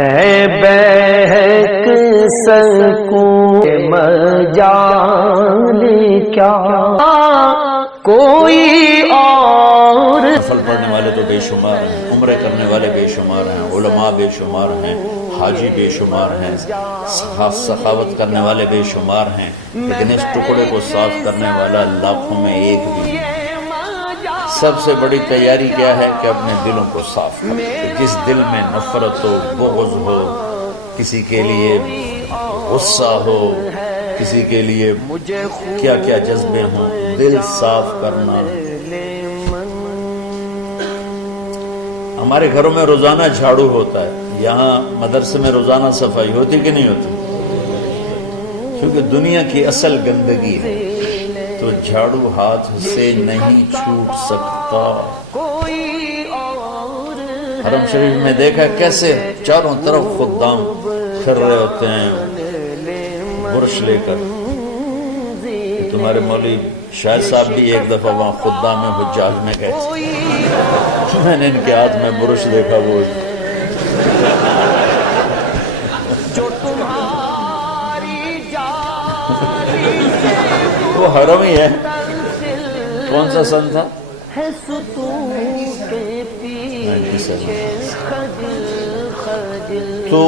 میں بہک سکوں مجال کیا کوئی اور. نفل پڑھنے والے تو بے شمار ہیں، عمرے کرنے والے بے شمار ہیں، علماء بے شمار ہیں، حاجی بے شمار ہیں، سخاوت کرنے والے بے شمار ہیں، لیکن اس ٹکڑے کو صاف کرنے والا لاکھوں میں ایک بھی. سب سے بڑی تیاری کیا ہے کہ اپنے دلوں کو صاف کریں. جس دل میں نفرت ہو، بغض ہو، کسی کے لیے غصہ ہو، کسی کے لیے کیا کیا جذبے ہوں، دل صاف کرنا. ہمارے گھروں میں روزانہ جھاڑو ہوتا ہے، یہاں مدرسے میں روزانہ صفائی ہوتی کہ نہیں ہوتی؟ کیونکہ دنیا کی اصل گندگی ہے تو جھاڑو ہاتھ سے نہیں چھوٹ سکتا. حرم شریف میں دیکھا کیسے چاروں طرف خدام پھر رہے ہوتے ہیں برش لے کر. تمہارے مولوی شاہد صاحب بھی ایک دفعہ وہاں خدام حجاج میں گئے تھے، میں نے ان کے ہاتھ میں برش دیکھا. وہ حرم ہی ہے. کون سا سن تھا؟ تو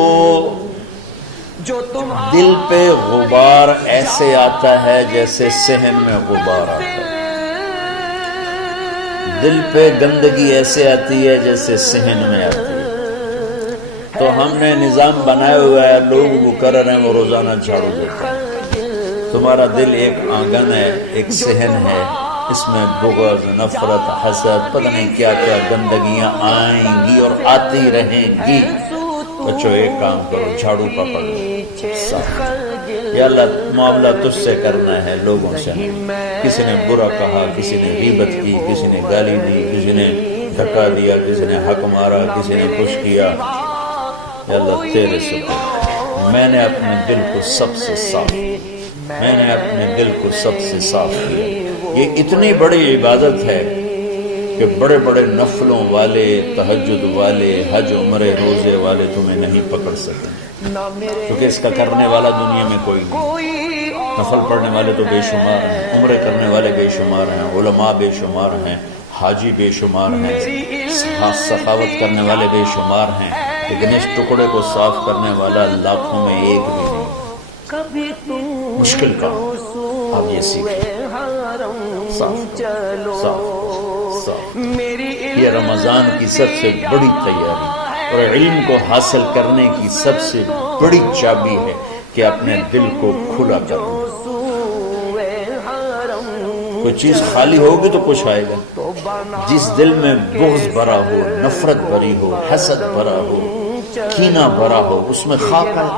دل پہ غبار ایسے آتا ہے جیسے صحن میں غبار آتا ہے. دل پہ گندگی ایسے آتی ہے جیسے صحن میں آتی ہے. تو ہم نے نظام بنایا ہوا ہے، لوگ وہ کر رہے ہیں، وہ روزانہ جھاڑو دیتے ہیں. تمہارا دل ایک آنگن ہے، ایک صحن ہے، اس میں بغض، نفرت، حسد، پتہ نہیں کیا کیا گندگیاں آئیں گی اور آتی رہیں گی. بچوں ایک کام کرو، جھاڑو پکڑ لو. یا اللہ معاملہ تجھ سے کرنا ہے، لوگوں سے نہیں. کسی نے برا کہا، کسی نے غیبت کی، کسی نے گالی دی، کسی نے دھکا دیا، کسی نے حق مارا، کسی نے کچھ کیا. یا اللہ تیرے سے میں نے اپنے دل کو سب سے صاف کیا، میں نے اپنے دل کو سب سے صاف کیا. یہ اتنی بڑی عبادت ہے کہ بڑے بڑے نفلوں والے، تہجد والے، حج عمرے روزے والے تمہیں نہیں پکڑ سکیں، کیونکہ اس کا کرنے والا دنیا میں کوئی نہیں. نفل پڑھنے والے تو بے شمار ہیں، عمرے کرنے والے بے شمار ہیں، علماء بے شمار ہیں، حاجی بے شمار ہیں، سخاوت کرنے والے بے شمار ہیں، لیکن اس ٹکڑے کو صاف کرنے والا لاکھوں میں ایک بھی نہیں. مشکل کام آپ یہ سیکھیں. صاف صاف صاف. یہ رمضان کی سب سے بڑی تیاری اور علم کو حاصل کرنے کی سب سے بڑی چابی ہے کہ اپنے دل کو کھلا کر دیں. کوئی چیز خالی ہوگی تو کچھ آئے گا. جس دل میں بغض بھرا ہو، نفرت بھری ہو، حسد بھرا ہو، کینہ بھرا ہو، اس میں خاک آئے،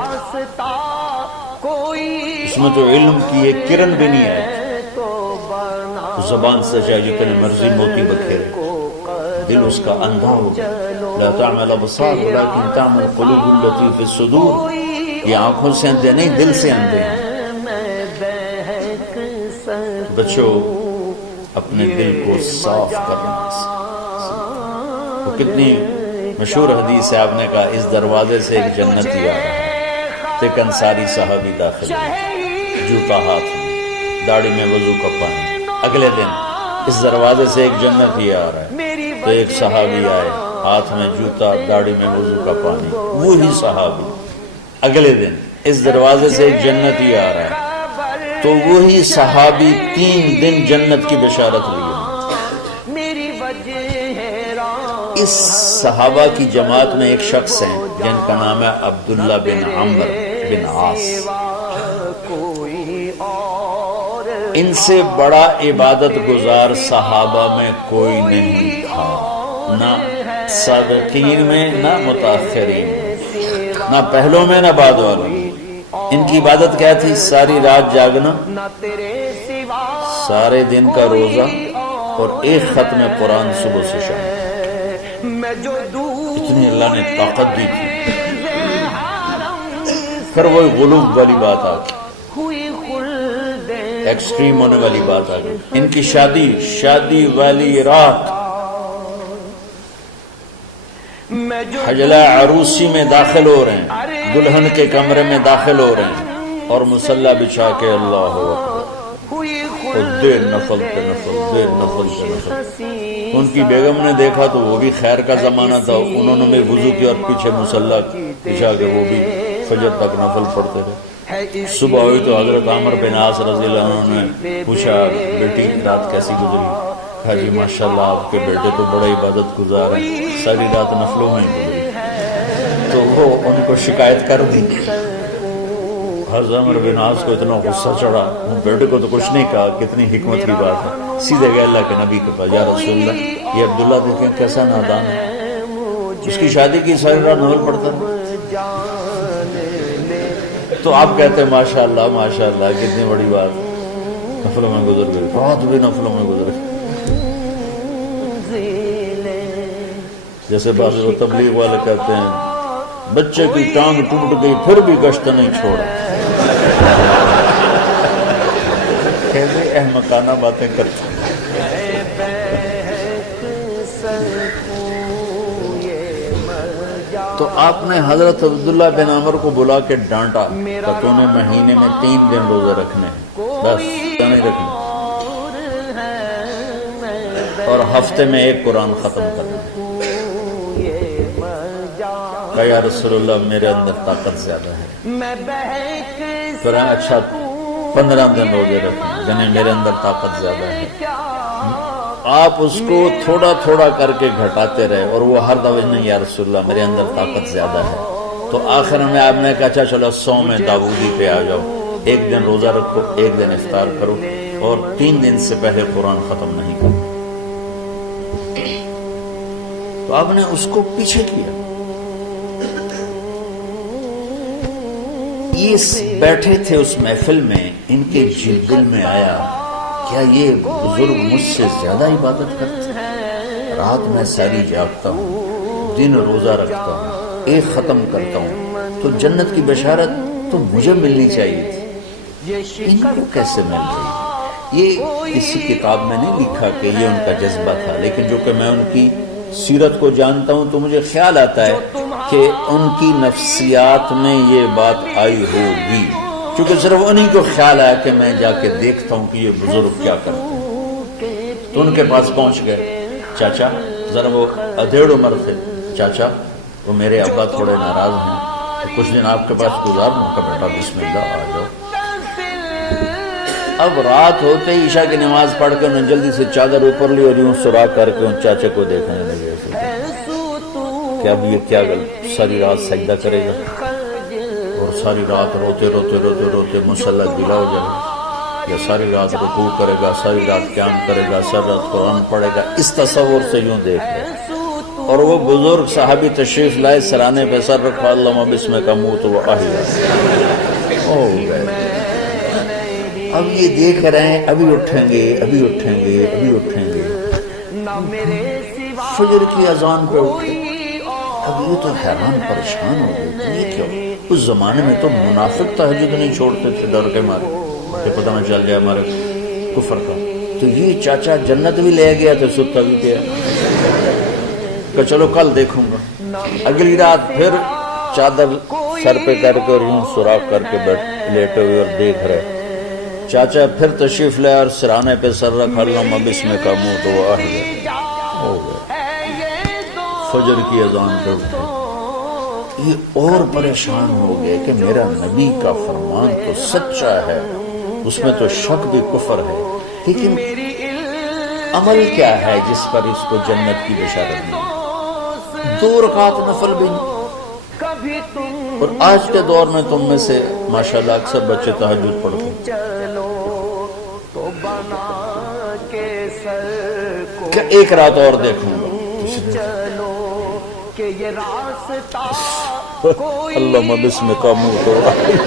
اس میں تو علم کی ایک کرن بھی نہیں آئی. زبان سے چاہے جتنے مرضی موتی بکھیرے، دل اس کا اندھا ہو. لا تعمل ابصار ولكن تعمل القلوب التي في الصدور. یہ آنکھوں سے اندھے نہیں، دل سے اندھے ہیں. بچوں اپنے دل کو صاف کرنا. وہ کتنی مشہور حدیث ہے، آپ نے کہا اس دروازے سے ایک جنتی آ رہا ہے. ایک انصاری صحابی داخل ہوئے، جوتا ہاتھ میں، داڑھی میں وضو کا پانی. اگلے دن اس دروازے سے ایک جنتی آ رہا ہے، تو ایک صحابی آئے، ہاتھ میں جوتا، داڑھی میں وضو کا پانی. وہی صحابی اگلے دن اس دروازے سے ایک جنتی آ رہا ہے، تو وہی صحابی 3 دن جنت کی بشارت لیے. اس صحابہ کی جماعت میں ایک شخص ہیں جن کا نام ہے عبداللہ بن عمرو بن عاص. ان سے بڑا عبادت گزار صحابہ میں کوئی نہیں تھا، نہ سابقین میں، نہ متاخرین میں، نہ پہلوں میں، نہ بعد والوں میں. ان کی عبادت کیا تھی؟ ساری رات جاگنا، سارے دن کا روزہ، اور ایک ختم قرآن صبح سے شام. اتنی اللہ نے طاقت دی تھی. پھر وہی غلوب والی بات آ گئی، ایکسٹریم ہونے والی بات آ گئی. ان کی شادی والی رات حجلہ عروسی میں داخل ہو رہے ہیں، دلہن کے کمرے میں داخل ہو رہے ہیں اور مصلی بچھا کے اللہ اکبر، اور دیر نفل پہ نفل، دیر نفل پہ نفل۔ ان کی بیگم نے دیکھا تو وہ بھی خیر کا زمانہ تھا، انہوں نے بھی وضو کیا اور پیچھے مصلی بچھا کے وہ بھی فجر تک نفل پڑھتے رہے۔ صبح ہوئی تو حضرت عامر بن عاص رضی اللہ عنہ نے پوچھا بیٹی رات کیسی گزری؟ کہا جی ماشاءاللہ آپ کے بیٹے تو بڑا عبادت گزار ہیں، ساری رات نفلوں میں گزری۔ تو وہ ان کو شکایت کر دی۔ حضرت عامر بن عاص کو اتنا غصہ چڑھا، وہ بیٹے کو تو کچھ نہیں کہا، کتنی حکمت کی بات ہے، سیدھے گئے اللہ کے نبی کے پاس، یا رسول اللہ یہ عبداللہ دیکھیں کیسا نادان ہے، اس کی شادی کی ساری رات نفل پڑھتا ہے۔ تو آپ کہتے ہیں ماشاءاللہ ماشاءاللہ کتنی بڑی بات، نفلوں میں گزر گئی، رات بھی نفلوں میں گزر گئی۔ جیسے بعض تبلیغ والے کہتے ہیں بچے کی ٹانگ ٹوٹ گئی پھر بھی گشت نہیں چھوڑا۔ کیسے احمقانہ باتیں کرتے ہیں۔ تو آپ نے حضرت عبداللہ بن عمر کو بلا کے ڈانٹا کہ تو نے مہینے میں 3 دن روزے رکھنے ہیں، بس نہیں رکھنے، اور ہفتے میں 1 قرآن ختم کرنا ہے۔ کہا یا رسول اللہ میرے اندر طاقت زیادہ ہے۔ پھر اچھا 15 دن روزے رکھیں، یعنی میرے اندر طاقت زیادہ ہے۔ آپ اس کو تھوڑا تھوڑا کر کے گھٹاتے رہے اور وہ ہر دفعہ نہیں یا رسول اللہ میرے اندر طاقت زیادہ ہے۔ تو آخر میں آپ نے کہا اچھا چلو 100 میں داؤدی پہ آ جاؤ، 1 دن روزہ رکھو، 1 دن افطار کرو اور 3 دن سے پہلے قرآن ختم نہیں کرو۔ تو آپ نے اس کو پیچھے کیا۔ یہ بیٹھے تھے اس محفل میں، ان کے دل میں آیا کیا یہ بزرگ مجھ سے زیادہ عبادت کرتے ہیں؟ رات میں ساری جاگتا ہوں، دن روزہ رکھتا ہوں، 1 ختم کرتا ہوں، تو جنت کی بشارت تو مجھے ملنی چاہیے تھی، ان کو کیسے مل رہی؟ یہ کسی کتاب میں نہیں لکھا کہ یہ ان کا جذبہ تھا، لیکن جو کہ میں ان کی سیرت کو جانتا ہوں تو مجھے خیال آتا ہے کہ ان کی نفسیات میں یہ بات آئی ہوگی، کیونکہ صرف انہی کو خیال آیا کہ میں جا کے دیکھتا ہوں کہ یہ بزرگ کیا کرتے ہیں۔ تو ان کے پاس پہنچ گئے، چاچا ذرا، وہ ادھیڑ عمر تھے، چاچا وہ میرے ابا تھوڑے ناراض ہیں، تو کچھ دن آپ کے پاس گزار دوں؟ کا بیٹا بسم اللہ آ جاؤ۔ اب رات ہوتے ہی عشاء کی نماز پڑھ کے انہوں نے جلدی سے چادر اوپر لی اور یوں سراغ کر کے ان چاچے کو دیکھنے لگے کہ اب یہ کیا ساری رات سجدہ کرے گا اور ساری رات روتے روتے روتے روتے مصلی گلا ہو جائے گا، یا ساری رات رکوع کرے گا، ساری رات قیام کرے گا، ساری رات قرآن پڑھے گا، اس تصور سے یوں دیکھ رہے۔ اور وہ بزرگ صحابی تشریف لائے، سرانے پہ سر رکھا، اللہم بسمک اموت و احیا، ہو گئے۔ اب یہ دیکھ رہے ہیں ابھی اٹھیں گے، ابھی اٹھیں گے، ابھی اٹھیں گے، فجر کی اذان پہ اٹھے۔ اب یہ تو حیران پریشان ہو گئے، یہ کیوں؟ اس زمانے میں تو منافق تہجد نہیں چھوڑتے تھے ڈر کے مارے کہ پتہ نہ چل جائے ہمارے کفر کا۔ تو یہ چاچا جنت بھی لے گیا تو ستا بھی گیا کہ چلو کل دیکھوں گا۔ اگلی رات پھر چادر سر پہ کر کے یوں سوراخ کر کے لیٹے ہوئے اور دیکھ رہے۔ چاچا پھر تشریف لے اور سرانے پہ سر رکھا، اللہم بسمک اموت و احیا، ہو گئے۔ فجر کی اذان پہ اٹھے، یہ اور پریشان ہو گئے کہ میرا نبی کا فرمان تو سچا ہے، اس میں تو شک بھی کفر ہے، لیکن عمل کیا ہے جس پر اس کو جنت کی بشارت ملی؟ 2 رکعت نفل بھی نہیں۔ اور آج کے دور میں تم میں سے ماشاءاللہ اکثر بچے تہجد پڑھتے ہیں کہ 1 رات اور دیکھوں گا، اللہم بسمک اموت و احیا،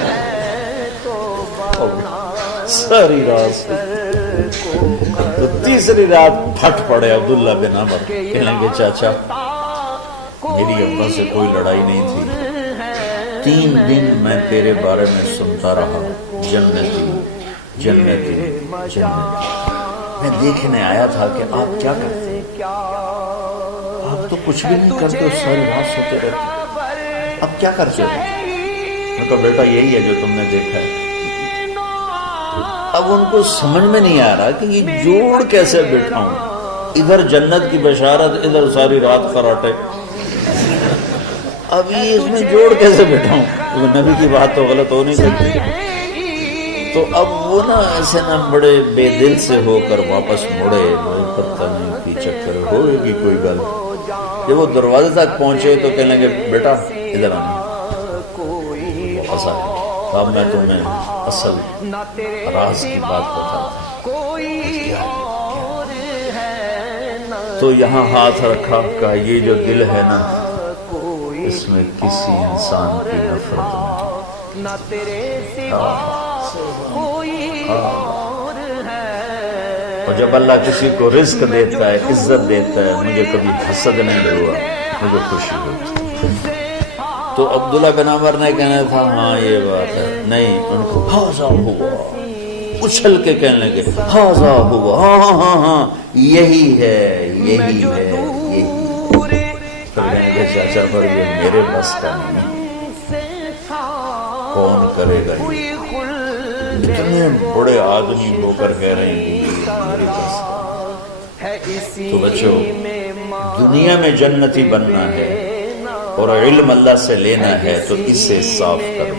ساری رات۔ تو تیسری رات پھٹ پڑے عبداللہ بن عمر، کہنے گے چاچا میری ابا سے کوئی لڑائی نہیں تھی، 3 دن میں تیرے بارے میں سنتا رہا، جنتی جنتی جنتی، میں دیکھنے آیا تھا کہ آپ کیا کرتے ہیں، آپ تو کچھ بھی نہیں کرتے ہو، ساری رات سوتے رہتے، اب کیا کرتے ہو؟ میں کہا بیٹا یہی ہے جو تم نے دیکھا ہے۔ اب ان کو سمجھ میں نہیں آ رہا کہ یہ جوڑ کیسے بٹھاؤں، ادھر جنت کی بشارت، ادھر ساری رات خراٹے، اب یہ اس میں جوڑ کیسے بٹھاؤں؟ نبی کی بات تو غلط ہو نہیں سکتی۔ تو اب وہ نا ایسے نا بڑے بے دل سے ہو کر واپس مڑے، پتہ نہیں کی چکر ہوئے گی کوئی گل۔ جب وہ دروازے تک پہنچے تو کہنے لگے بیٹا ادھر آنا، اب میں تمہیں اصل راز کی بات بتاتا ہوں۔ تو یہاں ہاتھ رکھا، کہا یہ جو دل ہے نا اس میں کسی انسان کی نفرت نہیں۔ اور جب اللہ کسی کو رزق دیتا ہے، عزت دیتا ہے، مجھے کبھی حسد نہیں ہوا، مجھے خوشی ہوتی۔ تو عبداللہ بن عمر نے کہنا تھا ہاں یہ بات ہے، نہیں، ان کو ہاذا ہوا، اچھل کے کہنے لگے ہاذا ہوا، ہاں ہاں ہاں ہاں یہی ہے، یہی ہے، یہی۔ پھر کہیں گے چاچا پر یہ میرے بس کا نہیں، کون کرے گا یہ؟ اتنے بڑے آدمی ہو کر کہہ رہے ہیں کہ میرے بس۔ تو بچوں، دنیا میں جنتی بننا ہے اور علم اللہ سے لینا ہے تو اسے صاف کرو۔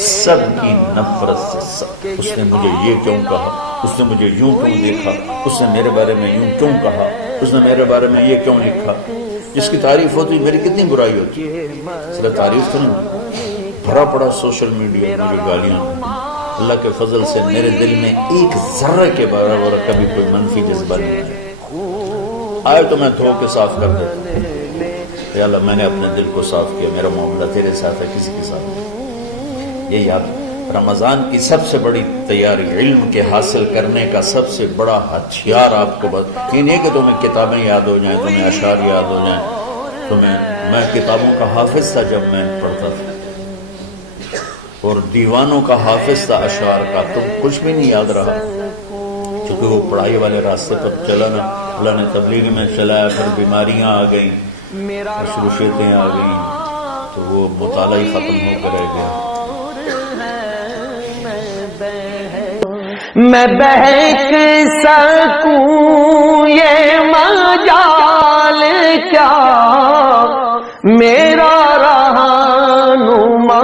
سب کی نفرت سے، اس نے مجھے یہ کیوں کہا، اس نے مجھے یوں کیوں دیکھا، اس نے میرے بارے میں یوں کیوں کہا، اس نے میرے بارے میں یہ کیوں لکھا۔ جس کی تعریف ہوتی میری کتنی برائی ہوتی، صرف تعریف تو نہیں، بھرا پڑا سوشل میڈیا مجھے گالیاں۔ اللہ کے فضل سے میرے دل میں ایک ذرے کے برابر کبھی کوئی منفی جذبہ نہیں آئے تو میں دھو کے صاف کر دیتا ہوں۔ یا اللہ میں نے اپنے دل کو صاف کیا، میرا معاملہ تیرے ساتھ ہے، کسی کے ساتھ نہیں۔ یہ یاد، رمضان کی سب سے بڑی تیاری، علم کے حاصل کرنے کا سب سے بڑا ہتھیار آپ کو یہ نہیں کہ تمہیں کتابیں یاد ہو جائیں، تمہیں اشعار یاد ہو جائیں۔ میں کتابوں کا حافظ تھا جب میں پڑھتا تھا، اور دیوانوں کا حافظ تھا اشعار کا، تو کچھ بھی نہیں یاد رہا، چونکہ وہ پڑھائی والے راستے پر چلا نا، اللہ نے تبلیغ میں چلایا، پھر بیماریاں آ گئیں، مشروشیتیں آ گئیں، تو وہ مطالعہ ہی ختم ہو کر رہ گیا۔ میں بہک سکوں یہ مجال کیا، میرا رہنما